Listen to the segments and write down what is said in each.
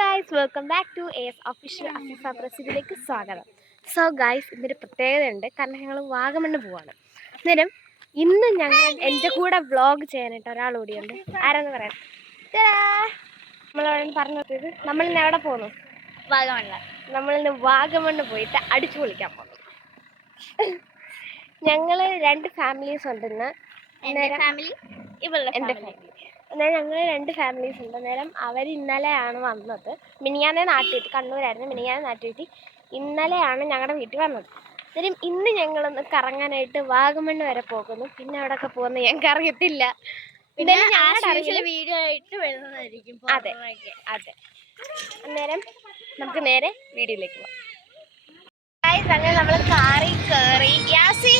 Guys, welcome back to S official Asifa പ്രസിദ്ധിയിലേക്ക് സ്വാഗതം. So guys, ഇന്നൊരു പ്രത്യേകതയുണ്ട്. കാരണം ഞങ്ങൾ വാഗമണ്ണ് പോവാണ്. അന്നേരം ഇന്ന് ഞങ്ങൾ എൻ്റെ കൂടെ വ്ളോഗ് ചെയ്യാനായിട്ട് ഒരാളൂടിയുണ്ട്. ആരാന്ന് പറയാം. നമ്മളവിടെ പറഞ്ഞു നോക്കിയത് നമ്മളിന്ന് എവിടെ പോകുന്നു? വാഗമണ്ണ്. നമ്മളിന്ന് വാഗമണ്ണ് പോയിട്ട് അടിച്ചു പൊളിക്കാൻ പോകുന്നു. ഞങ്ങൾ 2 ഫാമിലീസ് ഉണ്ടെന്ന്. എൻ്റെ ഫാമിലി, എൻ്റെ ഫാമിലി. അന്നേരം ഞങ്ങൾ 2 ഫാമിലീസ് ഉണ്ട്. അന്നേരം അവർ ഇന്നലെയാണ് വന്നത്. മിനിയാന്നെ നാട്ടിലെത്തി, കണ്ണൂരായിരുന്നു. മിനിയാന്നെ നാട്ടിലെത്തി, ഇന്നലെയാണ് ഞങ്ങളുടെ വീട്ടിൽ വന്നത്. അന്നേരം ഇന്ന് ഞങ്ങളൊന്ന് കറങ്ങാനായിട്ട് വാഗമണ്ണ് വരെ പോകുന്നു. പിന്നെ അവിടെയൊക്കെ പോകുന്നത് ഞങ്ങൾക്ക് അറിയത്തില്ല. പിന്നെ വീഡിയോ ആയിട്ട് വരുന്നതായിരിക്കും. അതെ അതെ. അന്നേരം നമുക്ക് നേരെ വീഡിയോയിലേക്ക് പോകാം. അങ്ങനെ നമ്മൾ കാറിൽ കയറി. യാസി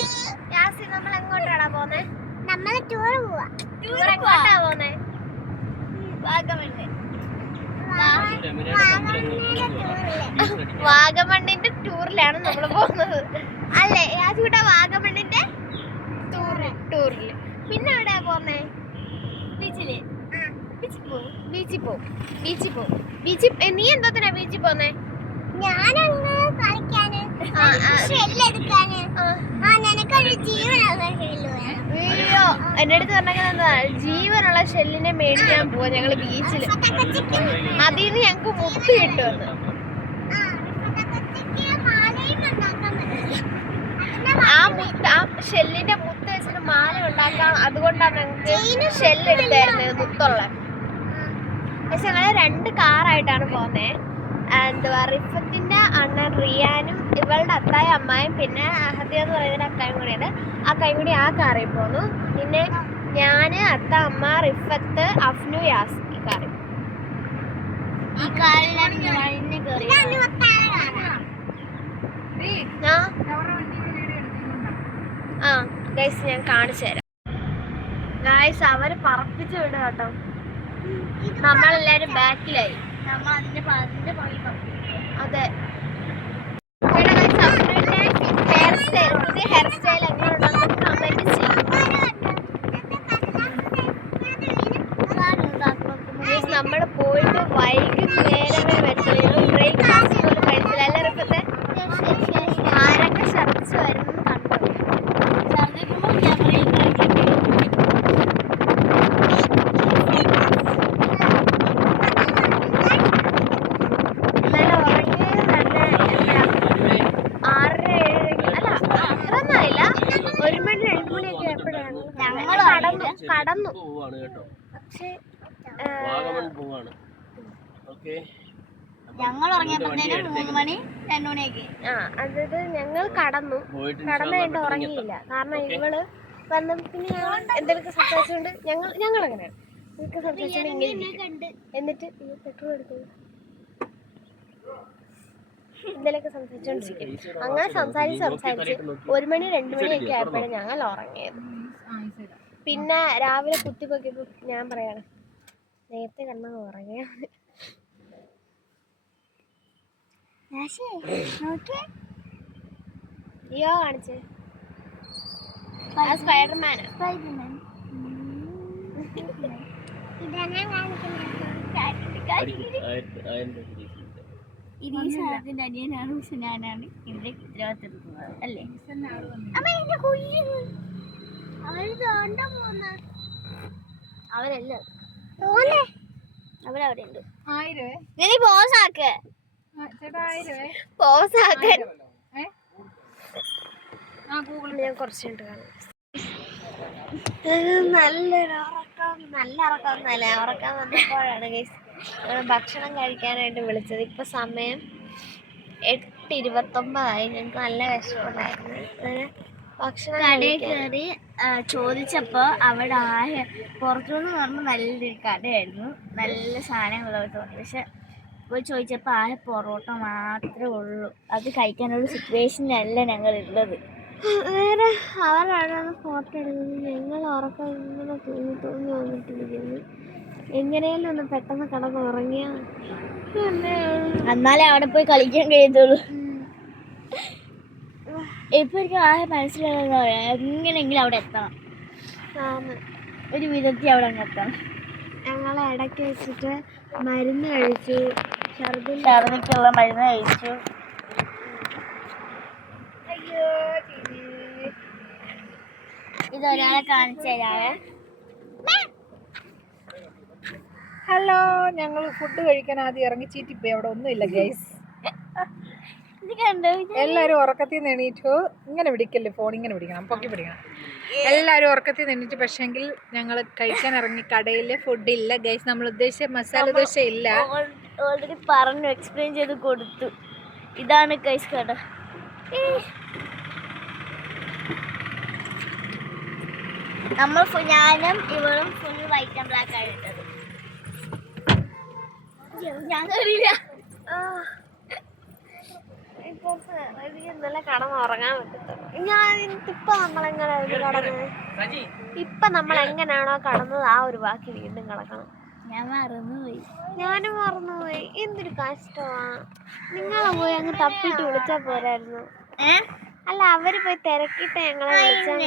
നമ്മൾ എങ്ങോട്ടാണ് പോകുന്നത്? നമ്മൾ ടൂർ പോവാ. ടൂർ എങ്ങോട്ടാ പോകുന്നത്? വാഗമണ്ണിന്റെ ടൂറിലാണ് നമ്മൾ പോകുന്നത്. അല്ലേ യാസിക്കുട്ട? വാഗമണ്ണിന്റെ ടൂറിൽ. പിന്നെ എവിടെയാ പോകുന്നേ? ബീച്ചിൽ പോവും. നീ എന്തോത്തിനാ ബീച്ചിൽ പോന്നേ? ഞാനങ്ങ് കളിക്കാന്, അയ്യോ, എന്റെ അടുത്ത് പറഞ്ഞാ ജീവനുള്ള ഷെല്ലിനെ മേടിക്കാൻ പോവാ ഞങ്ങള് ബീച്ചില്. അതിന് ഞങ്ങക്ക് മുത്ത് കിട്ടുമെന്ന്. ആ ഷെല്ലിന്റെ മുത്ത് വെച്ചിട്ട് മാല ഉണ്ടാക്കാം. അതുകൊണ്ടാണ് ഞങ്ങൾക്ക് ഷെല്ല് എടുത്തായിരുന്നത്, മുത്തുള്ള. പക്ഷെ ഞങ്ങള് 2 കാറായിട്ടാണ് പോന്നേ. എന്തുവാ, റിഫത്തിന്റെ അണ്ണൻ റിയാനും ഇവളുടെ അത്തായ അമ്മായും പിന്നെ അഹദ്യ എന്ന് പറയുന്ന അക്കായും കൂടിയാണ്. അക്കായും കൂടി ആ കാറിൽ പോന്നു. പിന്നെ ഞാന്, അത്ത, അമ്മ, റിഫത്ത്, അഫ്നു, യാസ് ഈ കാറിൽ. ഗൈസ്, ഞാൻ കാണിച്ചു തരാം. ഗൈസ്, അവര് പറപ്പിച്ചു വിടുക കേട്ടോ. നമ്മളെല്ലാരും ബാക്കിലായി. അതെ. ഹെയർ സ്റ്റൈൽ എങ്ങനെയുണ്ടെന്ന് കമന്റ് ചെയ്യും. നമ്മൾ പോയിട്ട് വൈകുന്നേരമേ വരുത്തുള്ളൂ. ബ്രേക്ക്ഫാസ്റ്റ് പോലും കഴിച്ചില്ല. എല്ലാവർക്കും ആരൊക്കെ ഛർദിച്ച് വരുന്നു കണ്ടു. കടന്നു. പക്ഷേ ഞങ്ങൾ ഉറങ്ങിയപ്പോഴത്തേനും 3 മണി 2 മണിയൊക്കെ. അതായത് ഞങ്ങൾ കടന്നായിട്ട് ഉറങ്ങിയില്ല. കാരണം ഇവള് വന്ന പിന്നെ ഞങ്ങൾ എന്തെങ്കിലുമൊക്കെ സംസാരിച്ചുകൊണ്ട് ഞങ്ങൾ അങ്ങനെയാണ് ഇതൊക്കെ സംസാരിച്ചുകൊണ്ട് ഇങ്ങനെ. എന്നിട്ട് പെട്രോൾ എടുക്കുന്നത് എന്തെങ്കിലുമൊക്കെ സംസാരിച്ചോണ്ടിരിക്കും. അങ്ങനെ സംസാരിച്ച് 1 മണി 2 മണിയൊക്കെ ആയപ്പോഴും ഞങ്ങൾ ഉറങ്ങിയത്. പിന്നെ രാവിലെ കുത്തിപ്പൊക്കിയപ്പോൾ ഞാൻ പറയാണ്, നേരത്തെ കണ്ണങ്ങ് ഉറങ്ങിയ. അയ്യോ, കാണിച്ചേ സ്പൈഡർമാൻ. ഇതിന്റെ അനിയനാണ്. പക്ഷെ ഞാനാണ് ഇതിന്റെ ഉത്തരവാദിത്തം അല്ലേ? അവരല്ല, അവരവിടെ ഉണ്ട്. നീ പോസാക്ക്. ഞാൻ കുറച്ചുണ്ട് കാണാം. നല്ലൊരു ഉറക്കം വന്നപ്പോഴാണ് ഭക്ഷണം കഴിക്കാനായിട്ട് വിളിച്ചത്. ഇപ്പൊ സമയം 8:29. ഞങ്ങൾക്ക് നല്ല വിശപ്പുണ്ടായിരുന്നു. കടയിൽ കയറി ചോദിച്ചപ്പോൾ അവിടെ പുറത്തുനിന്ന് പറഞ്ഞ് നല്ലൊരു കടയായിരുന്നു, നല്ല സാധനങ്ങളൊക്കെ തോന്നി. പക്ഷെ പോയി ചോദിച്ചപ്പോൾ പൊറോട്ട മാത്രമേ ഉള്ളൂ. അത് കഴിക്കാനുള്ള സിറ്റുവേഷനിലല്ല ഞങ്ങൾ ഉള്ളത്. നേരെ അവരാണ് ഫോട്ടോ എടുക്കുന്നത്. ഞങ്ങൾ ഉറക്കം ഇങ്ങനെ തൂങ്ങി വന്നിട്ടിരിക്കുന്നു. എങ്ങനെയാലും ഒന്ന് പെട്ടെന്ന് കിടന്ന് ഉറങ്ങിയ എന്നാലേ അവിടെ പോയി കളിക്കാൻ കഴിയത്തുള്ളൂ. ഇപ്പൊ എനിക്ക് മനസ്സിലായെന്ന് പറയാം, എങ്ങനെയെങ്കിലും അവിടെ എത്തണം. ഒരു വിധത്തിൽ അവിടെ അങ്ങ് എത്തണം. ഞങ്ങൾ ഇടയ്ക്ക് വെച്ചിട്ട് മരുന്ന് കഴിച്ചു. ഛർദിക്കുള്ള മരുന്ന് കഴിച്ചു. ഇതൊരാളെ കാണിച്ചു തരാവേ. ഹലോ, ഞങ്ങൾ ഫുഡ് കഴിക്കാൻ ആദ്യം ഇറങ്ങി ചീറ്റിപ്പോയി. അവിടെ ഒന്നുമില്ല ഗൈസ്. എല്ലാരും ഉറക്കത്തിൽ നിന്ന് എണീറ്റു. ഇങ്ങനെ പിടിക്കല്ലേ ഫോൺ, ഇങ്ങനെ പിടിക്കണം, പൊക്കി പിടിക്കണം. എല്ലാരും ഉറക്കത്തിൽ നിന്ന് എണീറ്റു. പക്ഷെങ്കിൽ ഞങ്ങൾ കഴിക്കാൻ ഇറങ്ങി കടയിൽ ഫുഡ് ഇല്ല ഗൈസ്. നമ്മൾ ഉദ്ദേശിച്ച മസാല ദോശ ഇല്ല. ഓൾറെഡി പറഞ്ഞു, എക്സ്പ്ലെയിൻ ചെയ്ത് കൊടുത്തു. ഇതാണ് ഗൈസ് കട. നമ്മൾ ഞാനും ഇവളും ഫുൾ വൈറ്റ് ആൻഡ് ബ്ലാക്ക് ആയിട്ടത്. ഞാൻ അറിയില്ല. ഇന്നലെ കടന്നുറങ്ങാൻ പറ്റത്തുള്ളൂ. ഞാൻ ഇപ്പൊ നമ്മളെങ്ങനെയാണോ കടന്നത് ആ ഒരു ബാക്കി വീണ്ടും കിടക്കണം. ഞാൻ മറന്നുപോയി. ഞാനും മറന്നുപോയി. എന്തൊരു കഷ്ടമാണ്. നിങ്ങളെ പോയി അങ്ങ് തപ്പിട്ട് വിളിച്ചാ പോരായിരുന്നു. അല്ല, അവര് പോയി തിരക്കിട്ട് ഞങ്ങളെ വിളിച്ചാൽ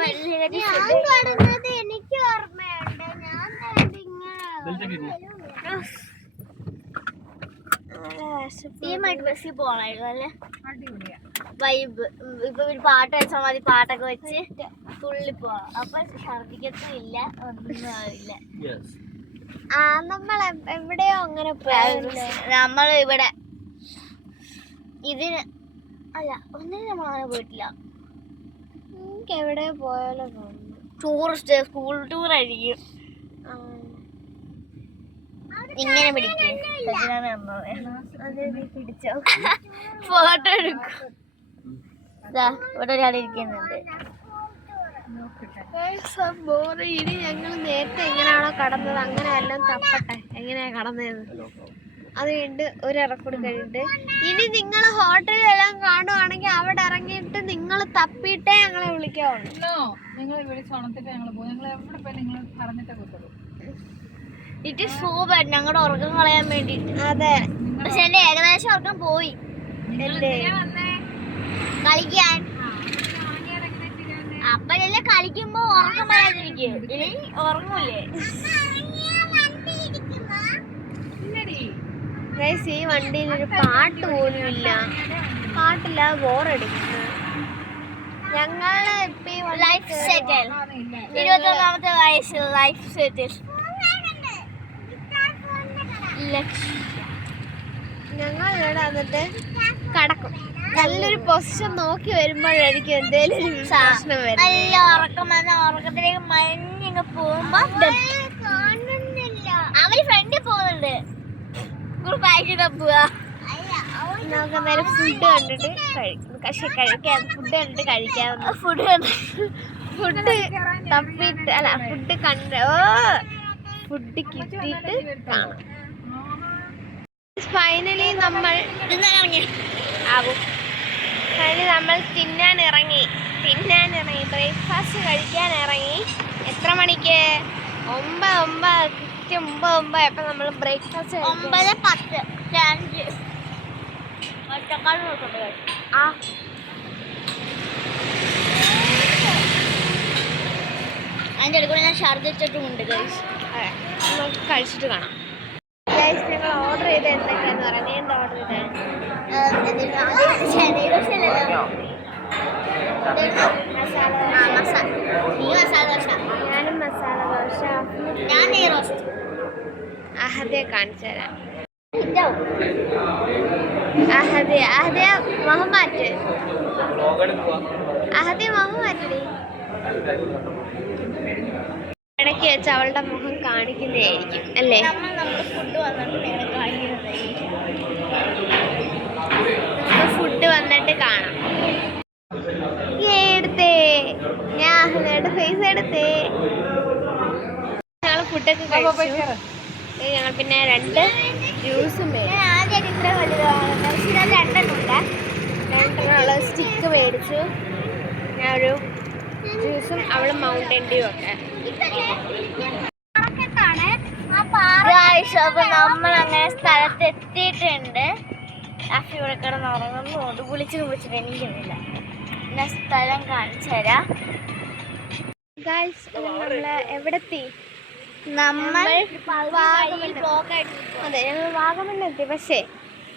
മതിയായിരുന്നു. എനിക്ക് ഓർമ്മയുണ്ട്. ടീമായിട്ട് ബസ്സിൽ പോണായിരുന്നു അല്ലേ? വൈബ്. ഇപ്പൊ ഒരു പാട്ട് വെച്ചാൽ മതി, പാട്ടൊക്കെ വെച്ച് തുള്ളി പോവാം. അപ്പൊ ഛർദിക്കത്തും ഇല്ല, ഒന്നും ആവില്ല. നമ്മൾ എവിടെയോ അങ്ങനെ പോയല്ലോ. നമ്മൾ ഇവിടെ ഇതിന് അല്ല, ഒന്നിനും നമ്മളങ്ങനെ പോയിട്ടില്ല. എനിക്ക് എവിടെയോ പോയാലോ തോന്നുന്നു. ടൂറിസ്റ്റ് സ്കൂൾ ടൂർ ആയിരിക്കും. ഇങ്ങനെ പിടിക്കും, പിടിച്ചോ, ഫോട്ടോ എടുക്കും. ഇവിടെ ഒരാൾ ഇരിക്കുന്നുണ്ട്. ഇനി ഞങ്ങൾ നേരത്തെ എങ്ങനെയാണോ കടന്നത് അങ്ങനെ എല്ലാം തപ്പട്ടെ, എങ്ങനെയാ കടന്നതെന്ന്. അത് കഴിഞ്ഞിട്ട് ഒരിറക്കൂടി കഴിഞ്ഞിട്ട് ഇനി നിങ്ങൾ ഹോട്ടലിലെല്ലാം കാണുവാണെങ്കിൽ അവിടെ ഇറങ്ങിയിട്ട് നിങ്ങൾ തപ്പിയിട്ടേ ഞങ്ങളെ വിളിക്കാവുള്ളൂ. It is so bad. ഞങ്ങളുടെ ഉറക്കം കളയാൻ വേണ്ടിട്ട്. അതെ, പക്ഷെ എന്റെ ഏകദേശം ഉറക്കം പോയി. കളിക്കാൻ അപ്പഴല്ലേ കളിക്കുമ്പോ ഉറക്കം പറയാതിരിക്കും. ഇനി ഉറങ്ങൂലേ? ഈ വണ്ടിയിൽ ഒരു പാട്ട് പോലും ഇല്ല. പാട്ടില്ലാതെ ബോറടിക്കുന്നു. ഞങ്ങള് ഇപ്പൊ ലൈഫ് സെറ്റിൽ 21ാമത്തെ വയസ്സിൽ ലൈഫ് സെറ്റിൽ ഞങ്ങൾ ഇവിടെ വന്നിട്ട് കടക്കും. നല്ലൊരു പൊസിഷൻ നോക്കി വരുമ്പോഴായിരിക്കും എന്തേലും പ്രശ്നം വരും. നല്ല ഉറക്കം വന്ന ഉറക്കത്തിലേക്ക് മഞ്ഞങ്ങ് പോകുമ്പോ അവര് ഫ്രണ്ടിൽ പോകുന്നുണ്ട്. നമുക്ക് എന്തായാലും ഫുഡ് കണ്ടിട്ട് കഴിക്കും. പക്ഷെ ഫുഡ് കണ്ടിട്ട് കഴിക്കാവുന്ന ഫുഡ് തപ്പിട്ട് അല്ല, ഫുഡ് കിട്ടിയിട്ട് കാണാം. ഫൈനലി നമ്മൾ തിന്നാൻ ഇറങ്ങി. ബ്രേക്ക്ഫാസ്റ്റ് കഴിക്കാൻ ഇറങ്ങി. എത്ര മണിക്ക്? 9:09 ആയപ്പോൾ നമ്മൾ ബ്രേക്ക്ഫാസ്റ്റ് 9:10 അതിൻ്റെ അടുക്കൂടെ ഞാൻ ഛർദ്ദിച്ചിട്ടുമുണ്ട് ഗൈസ്. നമുക്ക് കഴിച്ചിട്ട് കാണാം. ഗൈസ്, ഞങ്ങൾ ഓർഡർ ചെയ്ത് എന്തൊക്കെയാന്ന് പറയാം. നീ എന്താ ഓർഡർ ചെയ്തത്? മസാല ദോശ. ഞാനും മസാല ദോശ. ഞാൻ നെയ് റോസ്റ്റ്. അഹദയെ കാണിച്ചു തരാം. അഹദയ മുഹമ്മദ്. അഹദയ മുഹമ്മദ് ഇടയ്ക്ക് വെച്ച് അവളുടെ മുഖം കാണിക്കുന്നതായിരിക്കും അല്ലേ? ഫുഡ് വന്നിട്ട് കാണാം. എടുത്തേ, ഞാൻ അഹദയുടെ ഫേസ് എടുത്തേ. ഞങ്ങൾ ഫുഡൊക്കെ കഴിച്ചു. ഞങ്ങൾ പിന്നെ 2 ജ്യൂസും രണ്ടെണ്ണമുള്ള സ്റ്റിക്ക് മേടിച്ചു. ഞാൻ ഒരു ജ്യൂസും അവള് മൗണ്ടൻ ഡ്യൂ ഒക്കെ. അപ്പൊ നമ്മളങ്ങനെ സ്ഥലത്തെത്തിയിട്ടുണ്ട്. അഫി ഇവിടെ കിടന്ന് ഉറങ്ങുന്നുണ്ട്. വിളിച്ചിട്ട് എനിക്കുന്നില്ല. പിന്നെ സ്ഥലം കാണിച്ചു തരാം. നമ്മള് എവിടെത്തി? നമ്മൾ അതെ ഞങ്ങൾ വാഗമണ്ണെത്തി. പക്ഷേ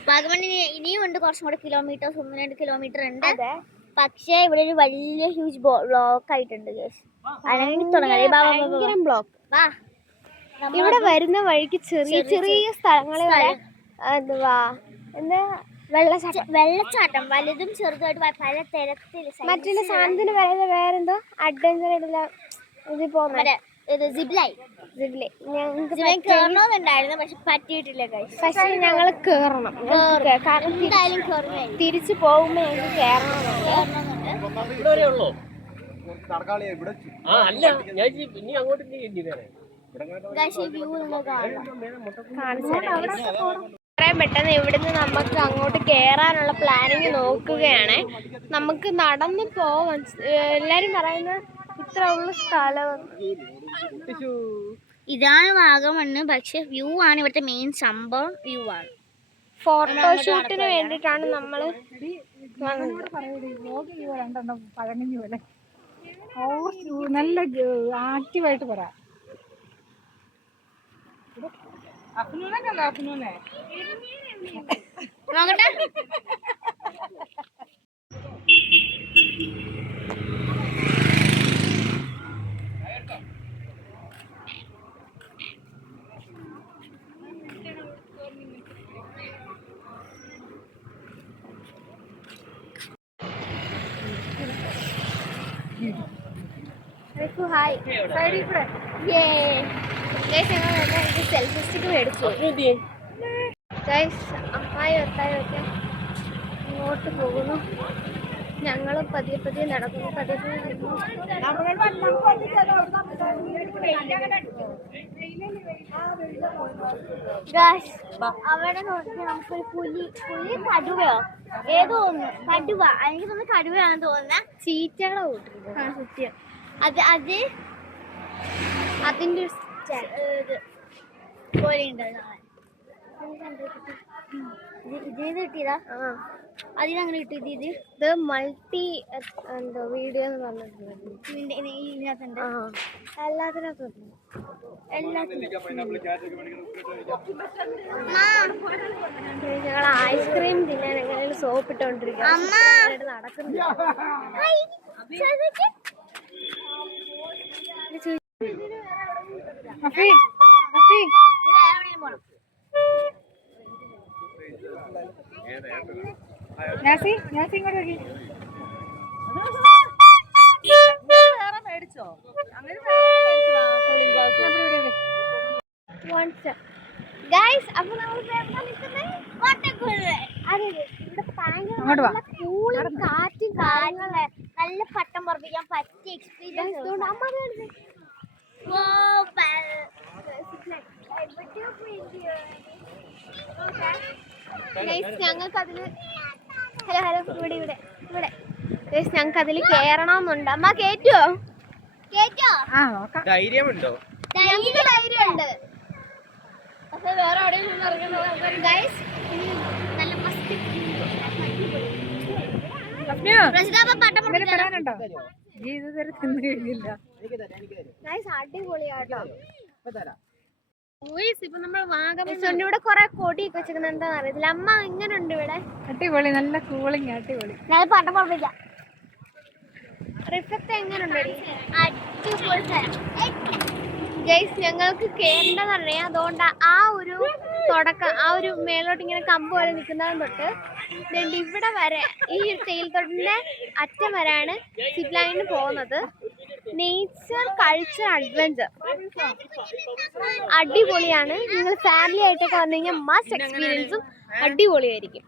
വാഗമണ്ണിന് ഇനിയും ഉണ്ട് കുറച്ചും കൂടെ കിലോമീറ്റേഴ്സ്, 1-2 കിലോമീറ്റർ ഉണ്ട്. അതെ പക്ഷേ ഇവിടെ ഒരു വലിയ ഹ്യൂജ് ബ്ലോക്ക് ആയിട്ടുണ്ട്. അല്ലെങ്കിൽ തുടങ്ങി ഭയങ്കര ബ്ലോക്ക്. വാ. ഇവിടെ വരുന്ന വഴിക്ക് ചെറിയ ചെറിയ സ്ഥലങ്ങളിൽ വരെ എന്തുവാ എന്താ വെള്ളച്ചാട്ടം വലുതും ചെറുതായിട്ട് പല തരത്തിൽ മറ്റുള്ള സാധനത്തിന് പറയുന്നത് വേറെന്തോ അഡ്വഞ്ചർ ഇതിൽ പോകുന്നത് ഞങ്ങൾക്ക് കേറണമെന്നുണ്ടായിരുന്നു, പക്ഷെ പറ്റിയിട്ടില്ല. പക്ഷെ ഞങ്ങൾ കേറണം. കാരണം എന്തായാലും കേറുന്നേ. തിരിച്ചു പോകുമ്പോ ഞങ്ങൾക്ക് കേറണമെന്നുണ്ട്. എത്രയും പെട്ടെന്ന് ഇവിടുന്ന് നമുക്ക് അങ്ങോട്ട് കേറാനുള്ള പ്ലാനിങ് നോക്കുകയാണ്. നമുക്ക് നടന്നു പോവാൻ എല്ലാരും പറയുന്ന ഇത്ര ഉള്ള സ്ഥലം. ഇതാണ് വാഗമണ്ണ്. പക്ഷെ വ്യൂ ആണ് ഇവിടുത്തെ മെയിൻ സംഭവം. വ്യൂ ആണ്. ഫോട്ടോഷൂട്ടിന് വേണ്ടിയിട്ടാണ് നമ്മള് പഴങ്ങഞ്ഞു പോലെ നല്ല ആക്റ്റീവായിട്ട് പറയാം. നോക്കട്ടെ. ഹായ് സെൽഫി സ്റ്റിക്ക് മേടിച്ചു. അമ്മായി ഒത്തായി ഒക്കെ ഇങ്ങോട്ട് പോകുന്നു. ഞങ്ങൾ പതിയെ പതിയെ നടക്കുന്നു. അവിടെ നോക്കി നമുക്കൊരു പുലി കടുവയോ ഏതോ ഒന്ന് കടുവ, എനിക്ക് തോന്നുന്നു കടുവയാണെന്ന് തോന്നുന്ന ചീറ്റകളെ കൂട്ടി അത് അതിന്റെ പോലെ ഉണ്ടല്ലോ. ഇത് കിട്ടിയതാ. അതിനങ്ങനെ കിട്ടിയത്. ഇത് മൾട്ടി എന്തോ വീഡിയോ എന്ന് പറഞ്ഞിട്ടുണ്ട്. ഇതിനകത്തുണ്ട്. എല്ലാത്തിനകത്തുണ്ട്. ഞങ്ങൾ ഐസ്ക്രീം തിന്നാൻ എങ്ങനെയാണ് സോപ്പ് ഇട്ടോണ്ടിരിക്കുക. നടക്കുന്നില്ല. ഗൈസ് അപ്പൊ നമ്മൾ കാറ്റും നല്ല പട്ടം പറപ്പിക്കാൻ പറ്റിയ എക്സ്പീരിയൻസ്. ഞങ്ങൾക്ക് അതില് ഹലോ ഇവിടെ ഞങ്ങൾക്ക് അതിൽ കേറണമെന്നുണ്ട്. അമ്മ കേറ്റോ? ധൈര്യമുണ്ടോ? ഞങ്ങൾക്ക് ധൈര്യമുണ്ട്. പക്ഷെ വേറെ എവിടെയും ഗൈസ് നല്ല മസ്തി പറയാനുണ്ടോ? ജീവിതത്തിൽ തിന്നു കഴിഞ്ഞില്ല. അടിപൊളിയാട്ടോ. ഇപ്പൊ നമ്മൾ വാഗമണ്ണ് ഇവിടെ കൊറേ കൊടിയൊക്കെ വെച്ചിരിക്കുന്നത് എന്താന്ന് അറിയത്തില്ല. അമ്മ എങ്ങനെയുണ്ട് ഇവിടെ? അടിപൊളി, നല്ല കൂളിങ്. അടിപൊളി. ഞാൻ പട്ടം പറപ്പിക്കാം. റിഫത്ത് എങ്ങനെയുണ്ട്? ഗൈസ് ഞങ്ങൾക്ക് കേറേണ്ടതെന്ന് പറഞ്ഞാൽ അതുകൊണ്ട് ആ ഒരു തുടക്കം, ആ ഒരു മേലോട്ട് ഇങ്ങനെ കമ്പ് പോലെ നിൽക്കുന്നതും തൊട്ട് ഇവിടെ വരെ ഈ തേയിലത്തോട്ടിന്റെ അറ്റം വരെയാണ് സിപ്പ് ലൈനിന് പോകുന്നത്. നേച്ചർ കൾച്ചർ അഡ്വഞ്ചർ അടിപൊളിയാണ്. നിങ്ങൾ ഫാമിലി ആയിട്ടൊക്കെ വന്നു കഴിഞ്ഞാൽ മസ്റ്റ് എക്സ്പീരിയൻസും അടിപൊളിയായിരിക്കും.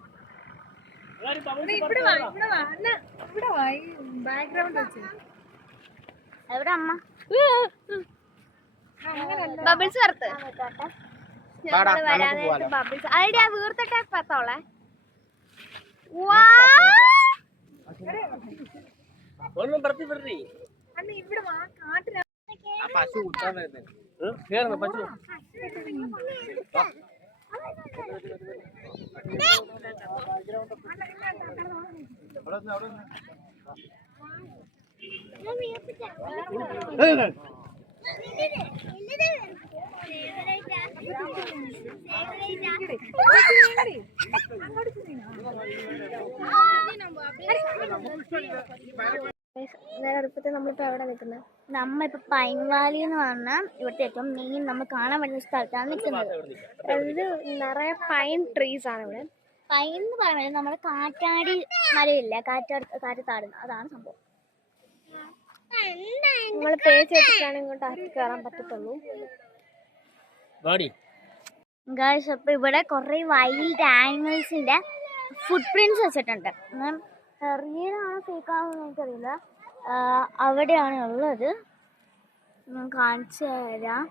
എവിടെ അമ്മ? ബബിൾസ് വറുത്ത് ഞങ്ങള് വരാനായിട്ട് ബബിൾസ് അതിന്റെ ആ വീർത്തിട്ടെ പത്തോളെ. നേരെ അടുപ്പത്തെ നമ്മളിപ്പോ എവിടെ നിൽക്കുന്നത്? നമ്മളിപ്പോ പൈൻവാലി എന്ന് പറഞ്ഞാൽ ഇവിടുത്തെ ഏറ്റവും മെയിൻ നമ്മൾ കാണാൻ പറ്റുന്ന സ്ഥലത്താണ് നിൽക്കുന്നത്. ഇത് നിറയെ പൈൻ ട്രീസ് ആണ് ഇവിടെ. പൈൻ എന്ന് പറയുന്നത് നമ്മുടെ കാറ്റാടി മരമില്ല, കാറ്റത്താടുന്ന അതാണ് സംഭവം. നമ്മൾ പേ ചെയ്തിട്ടാണ് ഇങ്ങോട്ട് അകത്ത് കയറാൻ പറ്റത്തുള്ളൂ. ഗൈസ്, അപ്പോൾ ഇവിടെ കുറേ വൈൽഡ് ആനിമൽസിൻ്റെ ഫുട് പ്രിൻറ്റ്സ് വെച്ചിട്ടുണ്ട്. റിയലാണോ ഫേക്കാണോ എനിക്കറിയില്ല. അവിടെയാണ് ഉള്ളത്. ഞാൻ കാണിച്ചു തരാം.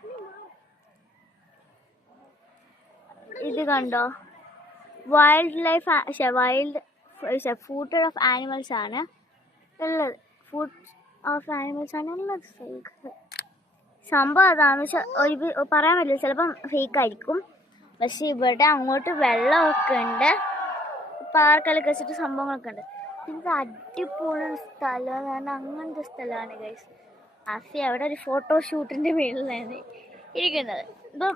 ഇത് കണ്ടോ, ഫുഡ് ഓഫ് ആനിമൽസ് ആണ് ഉള്ളത്. സംഭവം അതാണ്. പക്ഷെ പറയാൻ പറ്റില്ല, ചിലപ്പം ഫേക്ക് ആയിരിക്കും. പക്ഷെ ഇവിടെ അങ്ങോട്ട് വെള്ളമൊക്കെ ഉണ്ട്, പാർക്കെല്ലാം വെച്ചിട്ട് സംഭവങ്ങളൊക്കെ ഉണ്ട്. ഇത് അടിപൊളി സ്ഥലം എന്ന് പറഞ്ഞാൽ അങ്ങനത്തെ സ്ഥലമാണ് ഗൈസ്. ആഫി അവിടെ ഒരു ഫോട്ടോഷൂട്ടിൻ്റെ മേളിലാണ് ഇരിക്കുന്നത്. ഇപ്പം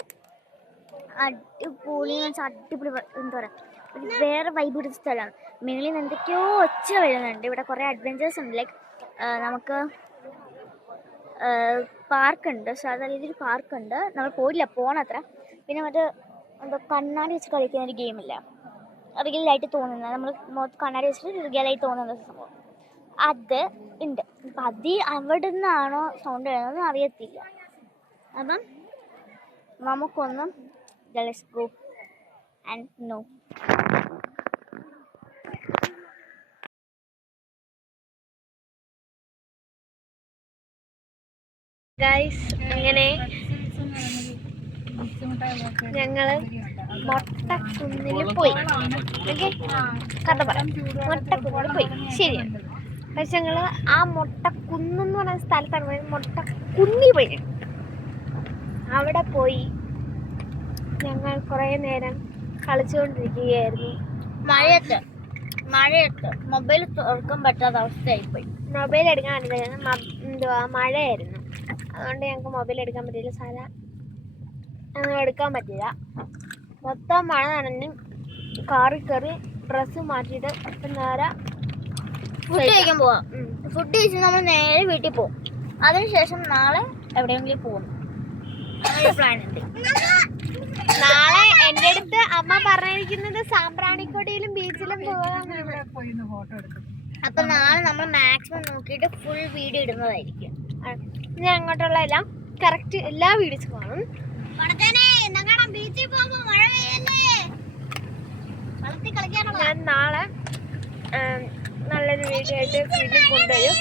അടിപൊളി അടിപൊളി എന്താ പറയുക, ഒരു വേറെ വൈബ് പിടിച്ച സ്ഥലമാണ്. മേളിൽ നിന്ന് എന്തൊക്കെയോ ഒച്ച വരുന്നുണ്ട്. ഇവിടെ കുറേ അഡ്വഞ്ചേഴ്സ് ഉണ്ട്. ലൈക്ക് നമുക്ക് പാർക്കുണ്ട്, സാധാരണ രീതിയിൽ പാർക്കുണ്ട്. നമ്മൾ പോയില്ല, പോണത്ര. പിന്നെ മറ്റേ എന്താ കണ്ണാടി വെച്ച് കളിക്കുന്ന ഒരു ഗെയിമില്ല, റിയലായിട്ട് തോന്നുന്നത്, നമ്മൾ കണ്ണാടി വെച്ചിട്ട് റിയലായിട്ട് തോന്നുന്ന സംഭവം അത് ഉണ്ട്. അപ്പം അവിടെ നിന്നാണോ സൗണ്ട് വരുന്നത് അറിയത്തില്ല. അപ്പം നമുക്കൊന്നും let's go and know. Guys, അങ്ങനെ ഞങ്ങള് മൊട്ടക്കുന്നിൽ പോയി. ഓക്കെ, കഥ പറയാം. മൊട്ടക്കുന്നിൽ പോയി, ശരിയാണ്. പക്ഷെ ഞങ്ങള് ആ മൊട്ടക്കുന്നെന്ന് പറയുന്ന സ്ഥലത്താണ് പോയത്. മൊട്ടക്കുന്നിൽ പോയി. അവിടെ പോയി ഞങ്ങൾ കുറേ നേരം കളിച്ചുകൊണ്ടിരിക്കുകയായിരുന്നു. മഴയത്ത് മൊബൈൽ തുറക്കാൻ പറ്റാത്ത അവസ്ഥയായിപ്പോയി. മൊബൈൽ എടുക്കാൻ പറ്റില്ല, എന്തുവാ മഴയായിരുന്നു. അതുകൊണ്ട് ഞങ്ങൾക്ക് മൊബൈൽ എടുക്കാൻ പറ്റില്ല, എടുക്കാൻ പറ്റില്ല. മൊത്തം മഴ നനഞ്ഞ് കാറിൽ കയറി ഡ്രസ്സ് മാറ്റിയിട്ട് നേരെ ഫുഡ് കഴിക്കാൻ പോവാം. ഫുഡ് കഴിച്ച് നമ്മൾ നേരെ വീട്ടിൽ പോകും. അതിനുശേഷം നാളെ എവിടെയെങ്കിലും പോകും. പ്ലാൻ ഉണ്ട്. നാളെ എൻ്റെ അടുത്ത് അമ്മ പറഞ്ഞിരിക്കുന്നത് സാമ്പ്രാണിക്കൊടിയിലും ബീച്ചിലും പോകാനാണ്. അപ്പൊ നാളെ നമ്മൾ മാക്സിമം നോക്കിയിട്ട് ഫുൾ വീഡിയോ ഇടുന്നതായിരിക്കും. ഇനി അങ്ങോട്ടുള്ള എല്ലാം കറക്റ്റ് എല്ലാ വീഡിയോസും കാണും. ഞാൻ നാളെ നല്ലൊരു വീഡിയോ ആയിട്ട് വീട്ടിൽ കൊണ്ടുവരും.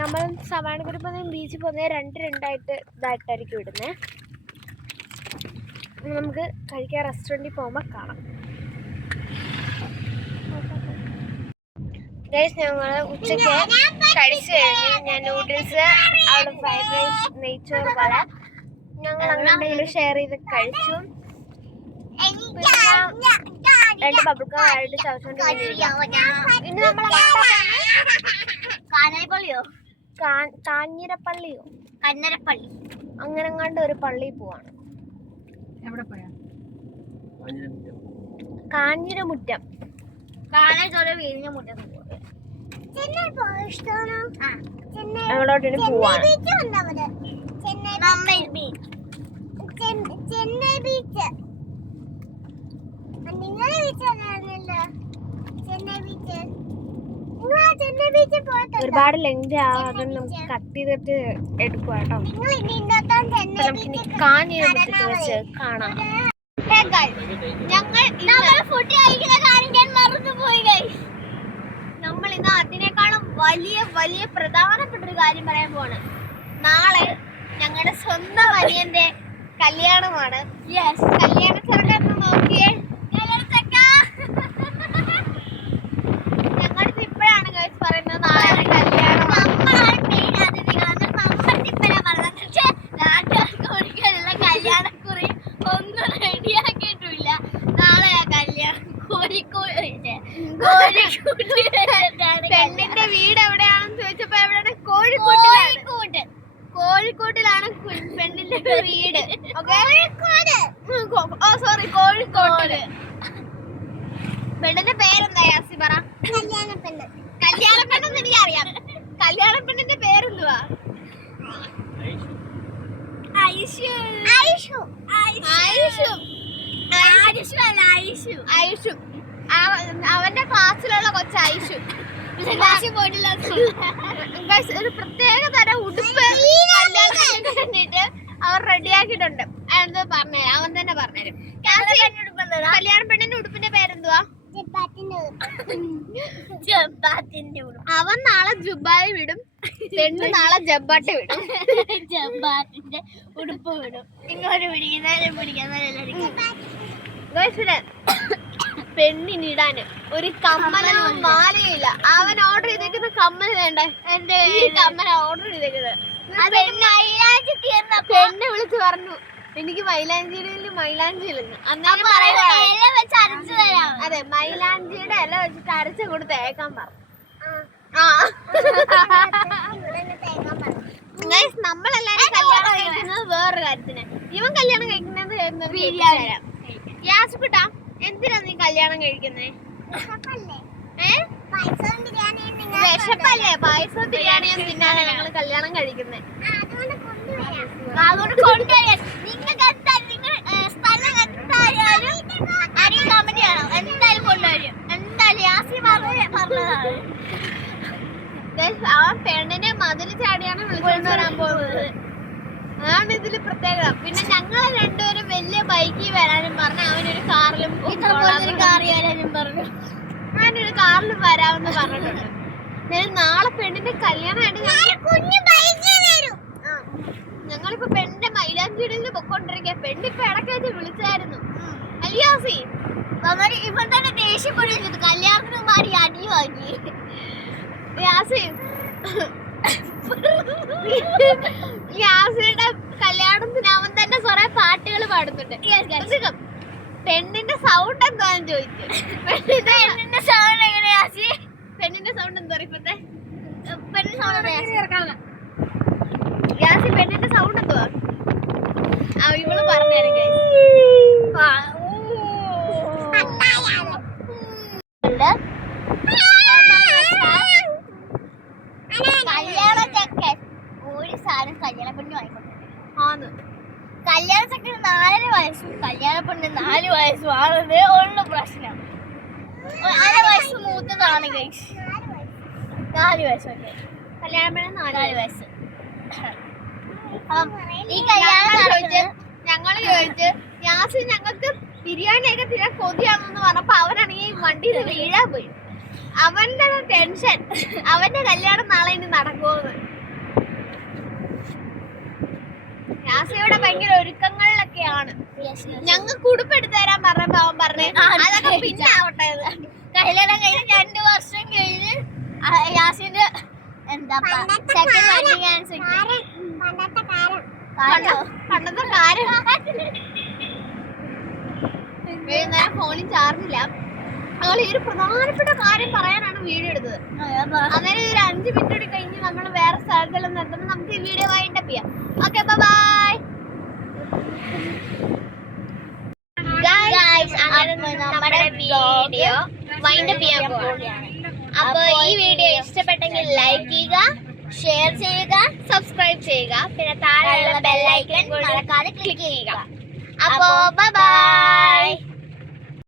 നമ്മൾ സവാണിക്കുടി പോകുന്ന ബീച്ചിൽ പോകുന്നത് രണ്ടായിട്ട് ഇതായിട്ടായിരിക്കും ഇടുന്നത്. നമുക്ക് കഴിക്കാൻ റെസ്റ്റോറൻറ്റിൽ പോകുമ്പോൾ കാണാം. ഗൈസ്, ഞങ്ങൾ ഉച്ചയ്ക്ക് കഴിച്ചു കഴിഞ്ഞു. ഞാൻ നൂഡിൽസ്, അവിടെ ഫ്രൈഡ് റൈസ്, നെയ്ച്ചോറ് പോലെ ഞങ്ങൾ അങ്ങനെ ഷെയർ ചെയ്ത് കഴിച്ചു. പിന്നെ 2 ബബിൾക്കം ആയിട്ട് ചവച്ചോണ്ട് ഇനി നമ്മൾ കാഞ്ഞിരപ്പള്ളിയോ കന്നരപ്പള്ളി അങ്ങനെ കണ്ട ഒരു പള്ളിയിൽ പോവാണ്. കാഞ്ഞിരമുറ്റം വിരിഞ്ഞ മുറ്റം അങ്ങോട്ടോട്ട് പോവാണ്. ഒരുപാട് ലെങ്ത് ആകാതെ നമുക്ക് കട്ട് ചെയ്തിട്ട് എടുക്കുക കേട്ടോ. നമുക്കിനി കാഞ്ഞിരമുറ്റത്ത് വെച്ച് കാണാം. നമ്മൾ ഇന്ന് അതിനേക്കാളും വലിയ പ്രധാനപ്പെട്ട ഒരു കാര്യം പറയാൻ പോവാണ്. നാളെ ഞങ്ങളുടെ സ്വന്തം അനിയന്റെ കല്യാണമാണ്. കല്യാണ ചെറുക്കന്ന് നോക്കിയേ, ഞങ്ങളിത് ഇപ്പോഴാണ് ഗൈസ് പറയുന്നത് നാളെ കല്യാണമാണ്. കല്യാണക്കുറി ഒന്നും റെഡിയാക്കിയിട്ടില്ല. നാളെ ആ കല്യാണം പെണ്ണിന്റെ വീട് എവിടെയാണെന്ന് ചോദിച്ചപ്പോ എവിടെയാണ്? കോഴിക്കോട്ടിലാണ് പെണ്ണിന്റെ വീട്. സോറി, കോഴിക്കോട്. പെണ്ണിന്റെ പേരെന്താ യാസി പറ? കല്യാണപ്പെണ്ണെന്ന് എനിക്കറിയാം. കല്യാണപ്പെണ്ണിന്റെ പേരെന്തുവാ? അവന്റെ ക്ലാസ്സിലുള്ള കൊച്ച ഐഷു. ഒരു പ്രത്യേക തരം ഉടുപ്പ് കല്യാണത്തിന് വേണ്ടിട്ട് അവർ റെഡിയാക്കിയിട്ടുണ്ട്. അതെന്താ പറഞ്ഞുതരാം, അവൻ തന്നെ പറഞ്ഞുതരും. കല്യാണ പെണ്ണിന്റെ ഉടുപ്പിന്റെ പേരെന്തുവാ? അവൻ നാളെ ജുബായി വിടും, പെണ്ണ് നാളെ ജബ്ബാട്ട് വിടും. ജബ്ബാത്തിന്റെ ഉടുപ്പ് വിടും. ഇങ്ങോട്ട് പെണ്ണിനിടാന് ഒരു കമ്മലോ മാലയില്ല. അവൻ ഓർഡർ ചെയ്തേക്കുന്ന കമ്മൽ വേണ്ട, എന്റെ ഈ കമ്മല ഓർഡർ ചെയ്തേക്കുന്നത്. പെണ്ണ് വിളിച്ച് പറഞ്ഞു എനിക്ക് മൈലാഞ്ചിയുടെ മൈലാഞ്ചി ഇല്ലെന്ന്. അന്നേരം അതെ, മൈലാഞ്ചിയുടെ ഇല വെച്ചിട്ട് അരച്ച് കൂടി തേക്കാൻ പറഞ്ഞു. നമ്മളെല്ലാരും കല്യാണം കഴിക്കുന്നത് വേറൊരു കാര്യത്തിന്. ഇവൻ കല്യാണം കഴിക്കുന്നത് യാസുക്കുട്ടാ, എന്തിനാ നീ കല്യാണം കഴിക്കുന്നേ? വിശപ്പല്ലേ? പായസവും ബിരിയാണിയും തിന്നാണ് ഞങ്ങള് കല്യാണം കഴിക്കുന്നേ. അതുകൊണ്ട് കൊണ്ടുവരാൻ നിങ്ങൾക്ക് സ്ഥലം എന്തായാലും ആരെയും കമന്റ് ചെയ്യണം. എന്തായാലും കൊണ്ടുവരും. എന്തായാലും യാസി പറഞ്ഞതാണ്. അവൻ പെണ്ണിനെ മതില് ചാടിയാണ് വിളിച്ചുകൊണ്ട് വരാൻ പോകുന്നത്. അതാണ് ഇതില് പ്രത്യേകത. പിന്നെ ഞങ്ങളെ രണ്ടുപേരും വലിയ ബൈക്കിൽ വരാനും പറഞ്ഞു, അവനൊരു കാറിലും കാറിയാലും പറഞ്ഞു, അവനൊരു കാറിലും വരാമെന്ന് പറഞ്ഞിട്ടുണ്ട്. നാളെ പെണ്ണിന്റെ കല്യാണമായിട്ട് ഞങ്ങളിപ്പോ പെണ്ണിന്റെ മൈലാഞ്ചിയുടെ പൊക്കോണ്ടിരിക്കുക. പെണ്ണിപ്പൊ ഇടയ്ക്ക് വിളിച്ചായിരുന്നു. അലിയാസി ഇവൻ തന്നെ ദേഷ്യപ്പെടുന്നു. കല്യാണത്തിന് മാറി അടി വാങ്ങി. യാസിയുടെ കല്യാണത്തിന് അവൻ തന്നെ കൊറേ പാട്ടുകൾ പാടുന്നുണ്ട്. പെണ്ണിന്റെ സൗണ്ട് എന്താന്ന് ചോദിച്ചു. പെണ്ണിന്റെ സൗണ്ട് എങ്ങനെയാ? പെണ്ണിന്റെ സൗണ്ട് എന്താ ഇപ്പത്തെ? പെണ്ണിന്റെ സൗണ്ട് യാസി പെണ്ണിന്റെ സൗണ്ട് എന്തുവാ? ഇവള് പറഞ്ഞായിരിക്കും. കല്യാണ ചക്കൻ ഒരു സാധനം കല്യാണ പെണ്ണു ആയിക്കോട്ടെ. ആന്ന് കല്യാണ ചക്കന് 4 വയസ്സും കല്യാണ പെണ്ണ് 4 വയസ്സും ആണത് ഉള്ള പ്രശ്നം. 4 വയസ്സ് മൂത്തതാണ് ഗൈസ്. 4 വയസ്സൊക്കെ കല്യാണ പെണ്ണ് 4 വയസ്സ്. ഈ കല്യാണം ഞങ്ങള് ചോദിച്ച് യാസി ഞങ്ങൾക്ക് ബിരിയാണിയൊക്കെ തിരാൻ കൊതിയാണെന്ന് പറഞ്ഞപ്പോ അവനാണെങ്കിൽ വണ്ടിയിൽ വീഴാൻ പോയി. അവന്റെ ടെൻഷൻ, അവന്റെ കല്യാണം നാളെ ഇനി നടക്കുമെന്ന്. യാസിയുടെ ഭയങ്കര ഒരുക്കങ്ങളിലൊക്കെയാണ്. ഞങ്ങൾക്ക് ഉടുപ്പെടുത്തു തരാൻ പറഞ്ഞപ്പോ അവൻ പറഞ്ഞു അതൊക്കെ പിന്നെ ആവട്ടെ. കല്യാണം കഴിഞ്ഞ് 2 വർഷം കഴിഞ്ഞ് യാസിന്റെ എന്താ സെക്കൻഡ് വെഡിങ് ആനിവേഴ്സറി പണ്ടത്തെ കാര്യം. വൈകുന്നേരം ഫോണിൽ ചാർജില്ല. ഞങ്ങൾ ഈ ഒരു പ്രധാനപ്പെട്ട കാര്യം പറയാനാണ് വീഡിയോ എടുത്തത്. അന്നേരം ഒരു 5 മിനിറ്റ് കൂടി കഴിഞ്ഞ് നമ്മൾ വേറെ സ്ഥലത്തെല്ലാം നിർത്തുമ്പോൾ നമുക്ക് ഈ വീഡിയോ വൈൻഡപ്പ് ചെയ്യാം. Okay, bye. നമ്മുടെ വീഡിയോ വൈൻഡപ്പ് ചെയ്യാൻ പോവുകയാണ്. അപ്പൊ ഈ വീഡിയോ ഇഷ്ടപ്പെട്ടെങ്കിൽ ലൈക്ക് ചെയ്യുക, ഷെയർ ചെയ്യുക, സബ്സ്ക്രൈബ് ചെയ്യുക, പിന്നെ താഴെയുള്ള ബെൽ ഐക്കൺ മറക്കാതെ ക്ലിക്ക് ചെയ്യുക. അപ്പോ ബൈ.